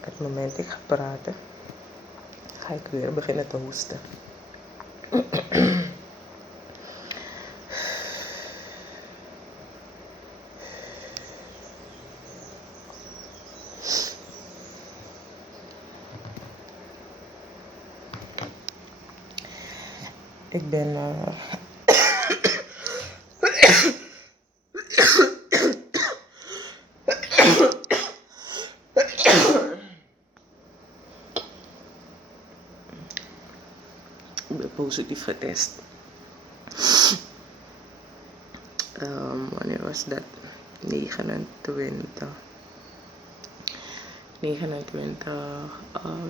Het moment ik ga praten, ga ik weer beginnen te hoesten. Ik ben positief getest. Wanneer was dat? 29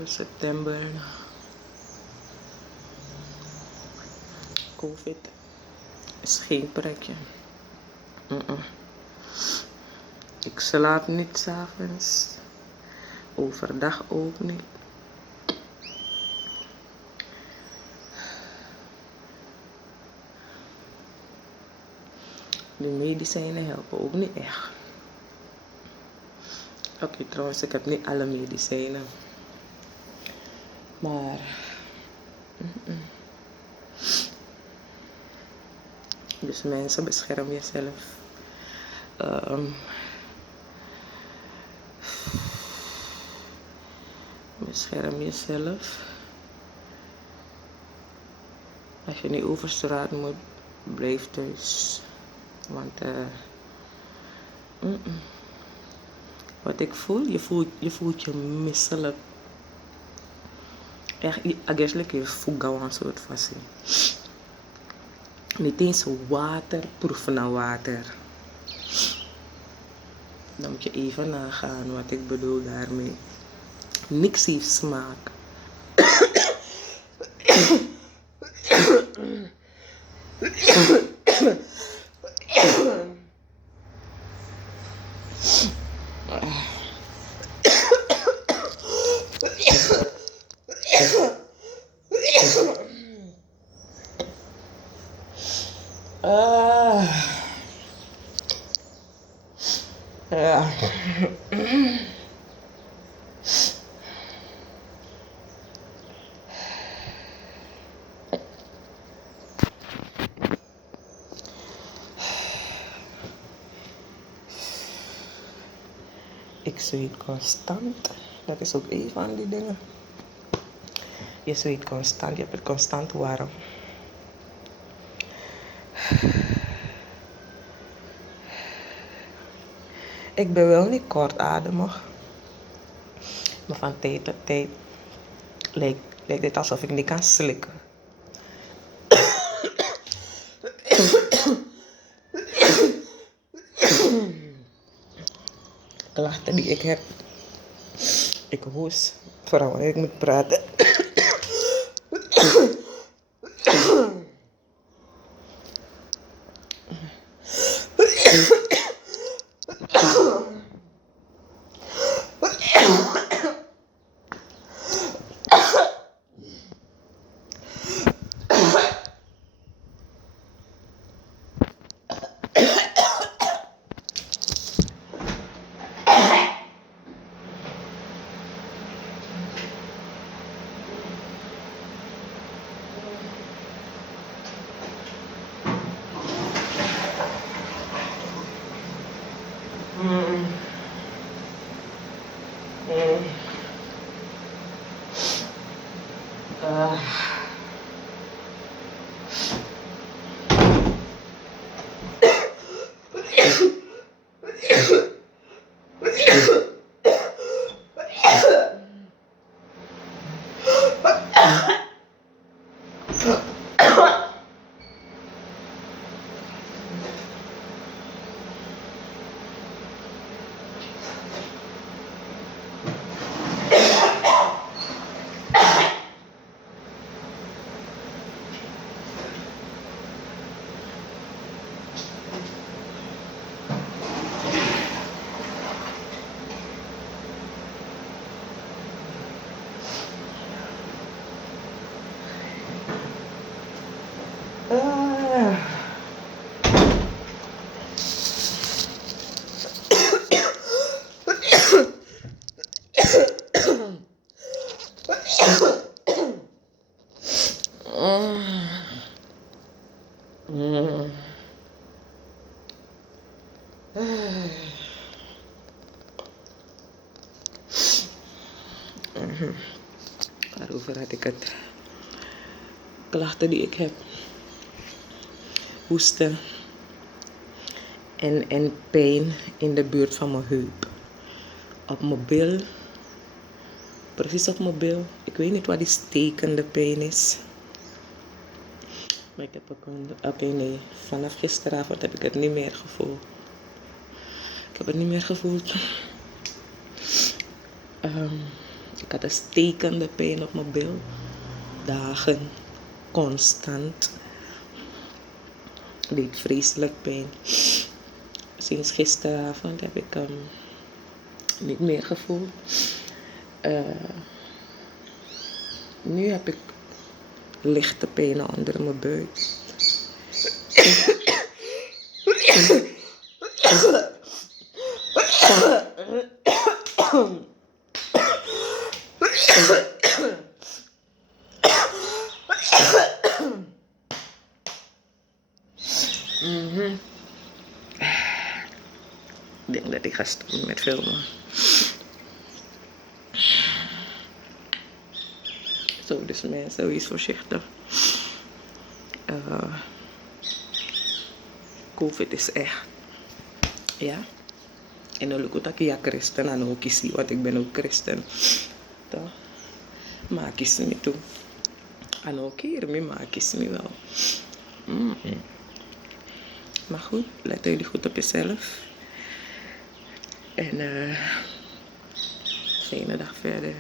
september. COVID is geen pretje. Ik slaap niet 's avonds. Overdag ook niet. De medicijnen helpen ook niet echt. Oké, trouwens, ik heb niet alle medicijnen. Maar dus mensen, bescherm jezelf. Bescherm jezelf. Als je niet over straat moet, blijf thuis. Want wat ik voel, je voelt je misselijk. Echt, eigenlijk je voelt gewoon een soort van zin. Niet eens water, proeven naar water. Dan moet je even nagaan wat ik bedoel daarmee. Niks heeft smaak. Ik zweet constant. Dat is ook een van die dingen. Je zweet constant, je hebt het constant warm. Ik ben wel niet kortademig. Maar van tijd tot tijd lijkt het alsof ik niet kan slikken. Klachten die ik heb Ik hoest. Vooral wanneer ik moet praten. Waarover had ik het? Klachten die ik heb. Hoesten. En pijn in de buurt van mijn heup. Op mijn bil. Precies op mijn bil. Ik weet niet wat die stekende pijn is. Maar ik heb ook nee. Vanaf gisteravond heb ik het niet meer gevoeld. Ik heb het niet meer gevoeld. Ik had een stekende pijn op mijn bil. Dagen. Constant. Het deed vreselijk pijn. Sinds gisteravond heb ik hem niet meer gevoeld. Nu heb ik lichte pijnen onder mijn buik. Ik denk dat ik ga stoppen met filmen. Zo, dus mensen, wees voorzichtig. COVID is echt. Ja. En dan lukt het ja christen en ook kiezen, want ik ben ook christen. Toch? Maar kies me toe. En ook hier, maar kies me wel. Maar goed, let jullie goed op jezelf. En fijne dag verder.